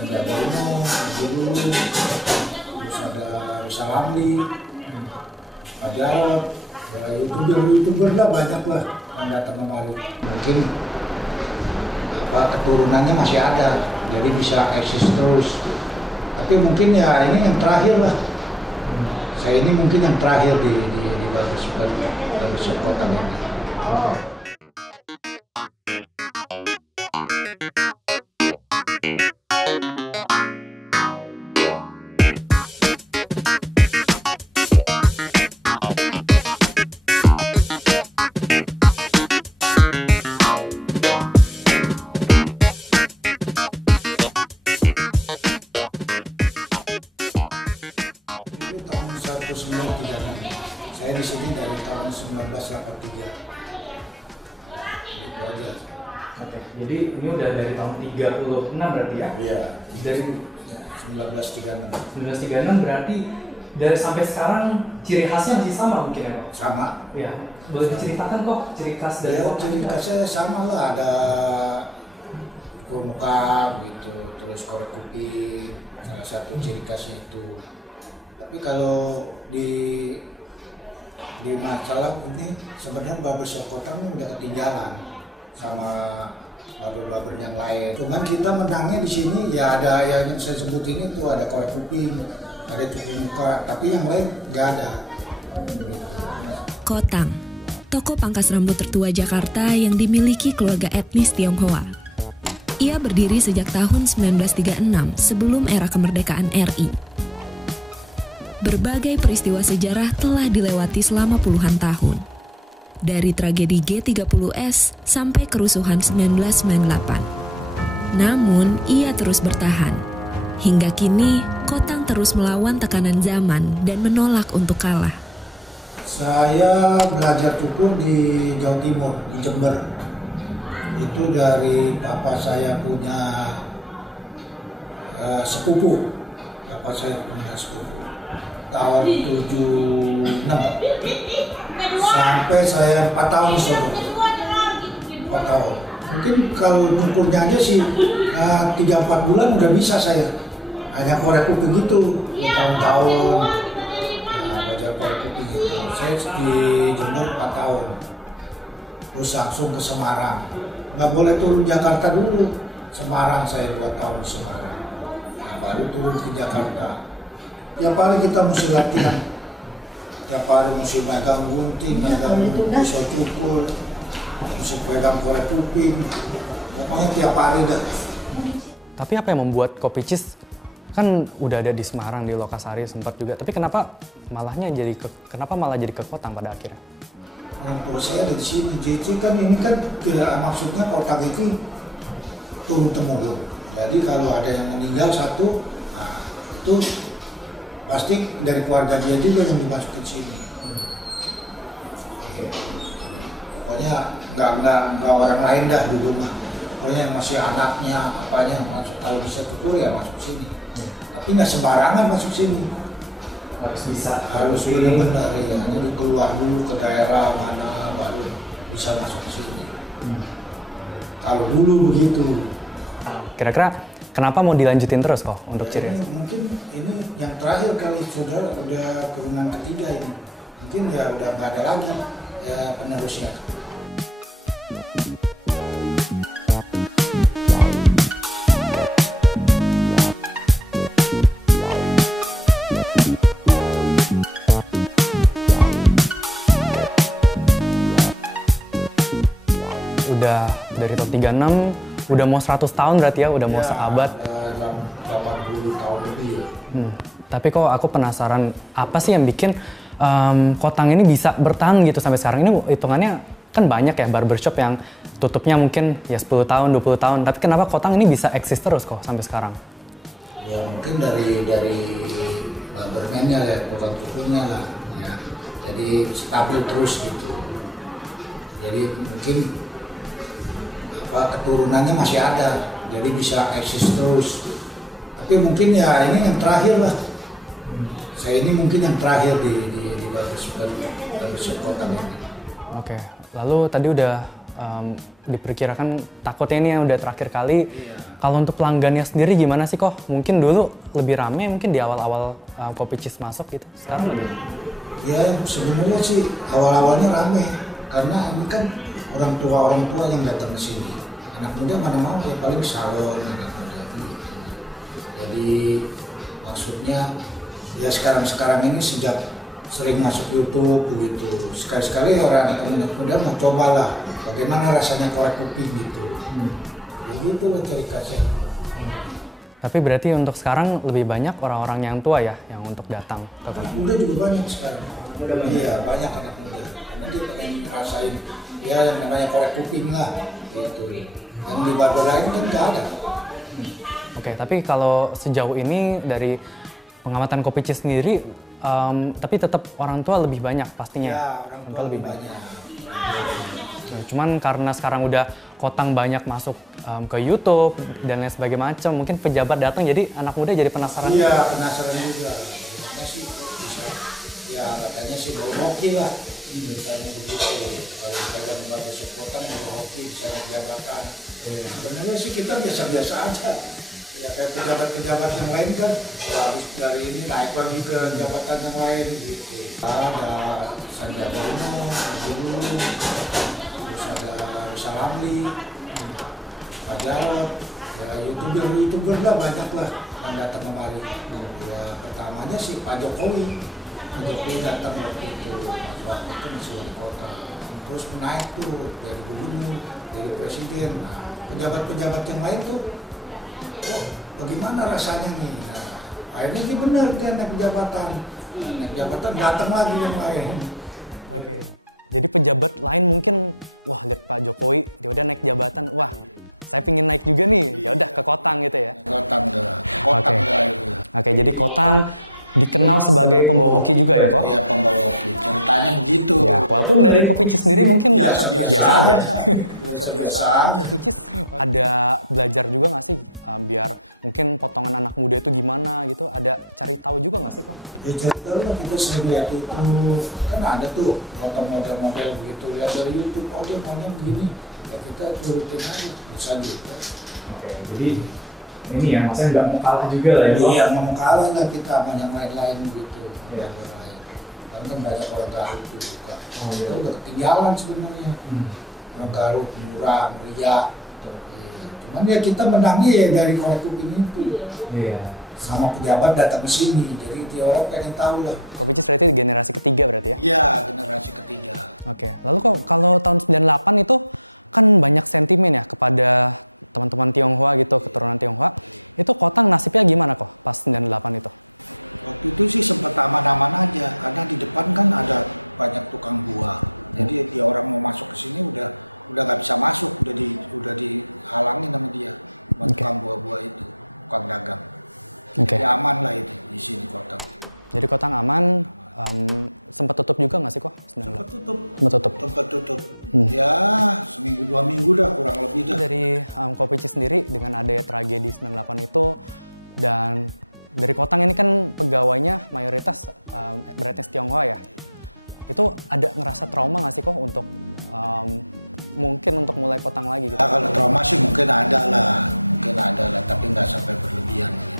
Sandiaga Uno, dulu, terus ada Salamli, Pak Jarod, youtuber lah banyak lah yang datang kemari. Mungkin keturunannya masih ada, jadi bisa eksis terus. Tapi mungkin ya ini yang terakhir lah. Saya ini mungkin yang terakhir di Barbershop Kotang ini. Oh. Saya di sini dari tahun 1983. Gitu aja. Oke, jadi ini udah dari tahun 36 berarti ya? Iya. Dari 1936. 1936 berarti dari sampai sekarang ciri khasnya masih sama mungkin ya Pak? Sama. Ya, boleh diceritakan kok ciri khas dari Ya, ciri khasnya sama lah, ada muka gitu, terus korek kuping, salah satu ciri khasnya itu. Tapi kalau di masalah ini sebenarnya Barbershop Kotang udah ketinggalan sama barber yang lain. Cuman kita menangnya di sini ya ada yang saya sebut ini tuh, ada korek kuping, ada cukur muka, tapi yang lain nggak ada. Kotang, toko pangkas rambut tertua Jakarta yang dimiliki keluarga etnis Tionghoa. Ia berdiri sejak tahun 1936 sebelum era kemerdekaan RI. Berbagai peristiwa sejarah telah dilewati selama puluhan tahun. Dari tragedi G30S sampai kerusuhan 1998. Namun, ia terus bertahan. Hingga kini, Kotang terus melawan tekanan zaman dan menolak untuk kalah. Saya belajar cukur di Jawa Timur, di Jember. Itu dari papa saya punya sepupu. Papa saya punya sepupu. Tahun 76 sampai saya 4 tahun sobat. 4 tahun. Mungkin kalau cukurnya aja sih 3-4 bulan udah bisa saya. Hanya korek kuping gitu, tahun-tahun. Belajar korek kuping gitu. Saya di Jember 4 tahun. Terus langsung ke Semarang. Nggak boleh turun Jakarta dulu. Semarang saya 2 tahun Semarang. Nah, baru turun ke Jakarta. Tiap hari kita mesti latihan, tiap hari mesti pegang gunting, pegang pisau cukur, mesti pegang korek kuping, pokoknya tiap hari dah. Tapi apa yang membuat Kopi Cheese kan udah ada di Semarang, di Lokasari sempat juga, tapi kenapa malah jadi ke Kotang pada akhirnya? Orang tua saya ada di sini, jadi kan ini kan maksudnya Kotang itu turun temurun. Jadi kalau ada yang meninggal satu, nah itu pasti dari keluarga dia juga yang dimasukin sini. Pokoknya nggak orang lain dah di rumah. Pokoknya yang masih anaknya, apanya masuk, kalau bisa cukur ya masuk sini. Tapi nggak sembarangan masuk sini. Harus bisa. Harus benar-benar ya. Jadi keluar dulu ke daerah mana baru bisa masuk sini. Kalau dulu begitu. Kira-kira kenapa mau dilanjutin terus kok untuk ciri khas? Mungkin ini yang terakhir kali saudara, udah keturunan ketiga ini. Mungkin ya udah nggak ada lagi ya penerusnya. Udah dari tahun 36, udah mau 100 tahun berarti ya, udah mau seabad. 80 tahun lebih ya. Tapi kok aku penasaran, apa sih yang bikin Kotang ini bisa bertahan gitu sampai sekarang? Ini hitungannya kan banyak ya barbershop yang tutupnya mungkin ya 10 tahun, 20 tahun. Tapi kenapa Kotang ini bisa eksis terus kok sampai sekarang? Ya mungkin dari barberman-nya ya, bukan cukurnya lah. Ya. Jadi stabil terus gitu. Jadi mungkin keturunannya masih ada, jadi bisa eksis terus. Tapi mungkin ya ini yang terakhir lah. Saya ini mungkin yang terakhir di Barbershop Kotang ini. Oke, lalu tadi udah diperkirakan takutnya ini yang udah terakhir kali. Kalau untuk pelanggannya sendiri gimana sih kok? Mungkin dulu lebih rame mungkin di awal-awal Kopi Cheese masuk gitu. Sekarang lebih? Ya sebenarnya sih awal-awalnya rame karena ini kan orang tua yang datang ke sini. Anak muda mana mau ya paling salon anak muda. Jadi maksudnya ya sekarang ini sejak sering masuk YouTube begitu, sekali-sekali orang anak muda mau cobalah bagaimana rasanya korek kuping gitu. Begitu lah ciri khasnya. Tapi berarti untuk sekarang lebih banyak orang-orang yang tua ya yang untuk datang ke Anak muda juga banyak sekarang. Iya banyak anak muda. Karena dia pengen ngerasain ya yang namanya korek kuping lah gitu. Yang di barber lain kan nggak ada. Oke, tapi kalau sejauh ini dari pengamatan Kopi Cheese sendiri, tapi tetap orang tua lebih banyak pastinya. Ya orang tua lebih banyak. Nah, cuman karena sekarang udah Kotang banyak masuk ke YouTube dan lain sebagainya macam, mungkin pejabat datang jadi anak muda jadi penasaran. Iya penasaran juga. Karena sih bisa, ya katanya sih bau hoki lah. Ceritanya begitu. Kalau kita kembali masuk Kotang bau hoki bisa jabatan. Sebenarnya sih kita biasa-biasa aja. Ya kayak pejabat-pejabat yang lain kan, habis dari ini naik lagi ke jabatan yang lain gitu. Ada Sandiaga Uno, dulu, terus ada Salamli, Pak Jarod, ya youtuber lah banyak lah yang datang kemari. Ya pertamanya sih Pak Jokowi datang waktu itu, waktu itu masih wali kota. Terus naik tuh dari gubernur, dari presiden. Nah, pejabat-pejabat yang lain tuh bagaimana rasanya nih? Nah, akhirnya dia benar dia naik jabatan. Naik jabatan datang lagi yang lain. Oke. Jadi pejabat lain mungkin, wah lihat Pak Jokowi dia udah naik jabatan, wah saya pingin naik juga nih. Ya udah ke Kotang gitu ya. Kotang dah. Oke, jadi Kotang dikenal sebagai pembawa hoki juga ya kok? Iya pembawa hoki. Ceritanya begitu. Ya, walaupun dari Kopi Cheese sendiri mungkin biasa aja. Biasa aja. Kopi Cheese ada belajar juga nggak sih biar mungkin potongan anak muda itu gimana gitu? Ada cari tahu juga nggak sih kok? Ya cari tahu lah kita sering lihat itu kan ada tuh model-model begitu lihat dari YouTube. Oh dia maunya begini. Ya kita turutin aja bisa juga. Oke, jadi ini ya maksudnya nggak mau kalah juga lah itu. Iya mau kalah lah kita sama yang lain-lain gitu. Ya. Karena kan banyak orang Garut juga. Itu udah ketinggalan sebenarnya. Orang Garut murah, meriah. Cuman ya kita menangnya ya dari korek kuping itu. Iya. Sama pejabat datang ke sini, jadi tiap orang pengen tahu lah. Kopi Cheese berarti generasi ketiga berarti ya? Iya, generasi ketiga. Oke, lalu kok kalau tahun 98 itu kan banyak sentimen ya kepada teman-teman Tionghoa gitu, keturunan Tionghoa. Itu Kotang nasibnya gimana kok pas 98 itu? Waktu itu sih sempat aman-aman aja, karena di depan kan ada banyak tukang buah. Jadi dia orang mau masuk ke sini udah nggak bisa masuk, udah dihalangin sama dia, tukang buah-buah itu, tukang dagang. Jadi aman lah itu di sini Kotang. Jadi Kotang aman, sempat tutup juga nggak sih kok? Sempat tutup. Sempat tutup. Ya seminggu 2 minggu dah kurang lebih dah. Dari Kopi Cheese sendiri dengan adanya tragedi 98 itu dan dari Kotang ini kan pegawainya mayoritas beretnis Tionghoa ya. Itu ada ngerasa trauma nggak sih kok untuk mungkin untuk mulai Kotang lagi gitu? Nah, kalau trauma sih mungkin ada lah, tapi nggak sampai berlebihan gitu.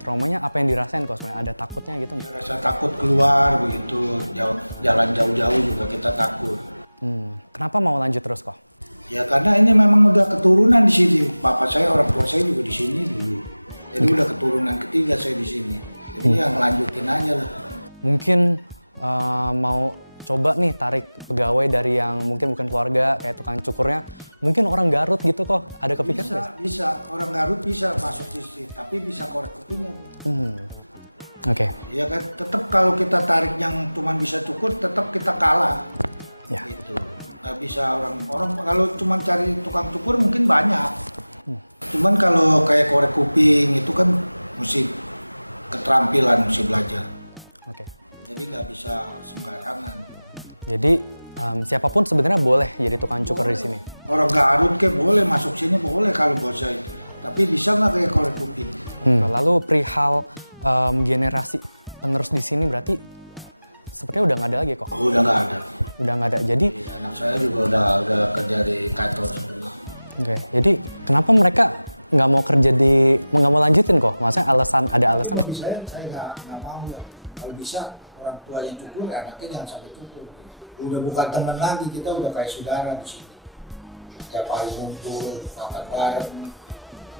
Traumanya apa yang dirasain kok sebenarnya? Ada takutnya gitu? Ya, rasa takut keluar begitu, jalan jauh-jauh juga kita takut. Kenapa mau lanjut terus kok? Ya karena ini memang udah keturunan di sini. Papa saya, orang tua saya juga di sini dulu. Jadi udah keturunan ketiga saya di sini. Jadi yang lanjutin aja lah. Mungkin Mau coba nih tarik pegawai dari yang mungkin bukan keluarga kayak tukang cukurnya, mungkin orang Garut gitu kok, ada kepikiran? Bisa, orang Garut bisa masuk di sini, tapi bisa korek kupingnya. Oke. Ya kan, tetap kalau kita tarik yang cuma bisa cukur, tetap kita kalah. Ya. Gitu. Nggak bisa orang kalau cuma cari tukang cukur mungkin banyak. Cuman kalau kayak korek kuping itu kan mesti keterampilan, mesti belajar. Oke. Jadi nggak bisa sembarangan. Jadi siapapun sebenarnya boleh jadi tukang cukur di sini. Orang Garut kayak boleh masuk sini, boleh kalau buat saya. Tapi bisa nggak kayak korek kuping? Lalu perihal generasi penerus di sini berarti sepertinya udah nggak ada lagi kok. Udah nggak ada. udah nggak ada. Jadi anak saya juga udah kerja di kantor semua. Oke, jadi kenapa mereka nggak mau kerja nggak mau lanjutin kok? Maksudnya ada alasan? Bagi saya nggak mau ya. Kalau bisa orang tuanya cukur, anaknya jangan sampai cukur. Udah bukan teman lagi, kita udah kayak saudara di sini. Tiap hari kumpul, makan bareng,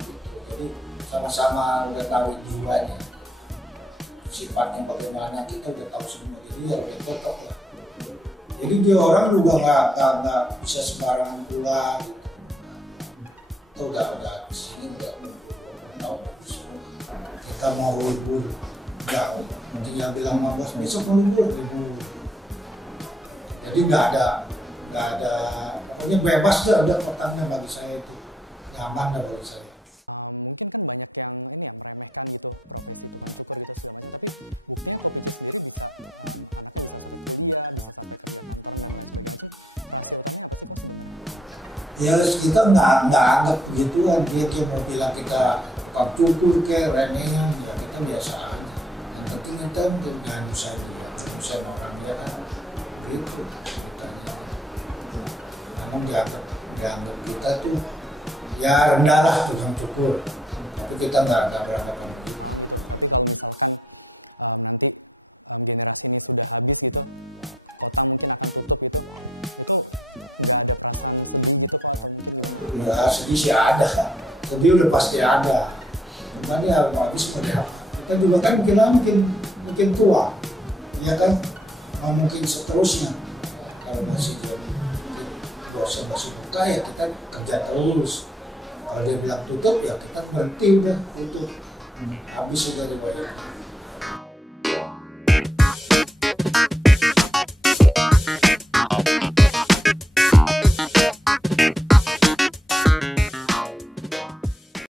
gitu. Jadi sama-sama udah tahu jiwanya, sifatnya bagaimana kita udah tahu semua. Jadi ya udah cocok lah. Jadi dia orang juga nggak bisa sembarangan pulang. Gitu. Itu udah di sini udah tahu semua. Kita mau libur, nggak mungkin yang bilang 15 besok mau libur. Jadi nggak ada, pokoknya bebas dah udah petangnya bagi saya itu nyaman dah bagi saya. Mungkin kan banyak yang ini ya meremehkan gitu profesi tukang cukur gitu segala macam, tapi buktinya Kopi C sendiri bisa anaknya bisa sampai kuliah, bisa sampai kerja kantoran dan lain sebagainya. Rahasia utamanya apa sih kok sebenarnya? Ya kita nggak anggap begituan, dia mau bilang kita tukang cukur kayak remehan, ya kita biasa aja. Yang penting kita jangan usah dia, usah orang dia kan gitu ceritanya. Memang dianggap kita tuh ya rendah lah tukang cukur, tapi kita nggak beranggapan begitu. Oh gitu. Tapi kalau misalkan nanti generasi ini sudah habis gitu, kota mungkin akan tutup gitu, itu nggak ada perasaan sedih gitu kok atau mungkin gimana? Ya sedih sih ada, sedih udah pasti ada. Cuma dia habis pada kita juga kan mungkin tua, ya kan, mungkin seterusnya. Kalau masih dosen masih buka ya kita kerja terus. Kalau dia bilang tutup ya kita berhenti udah tutup. Habis sudah riwayat.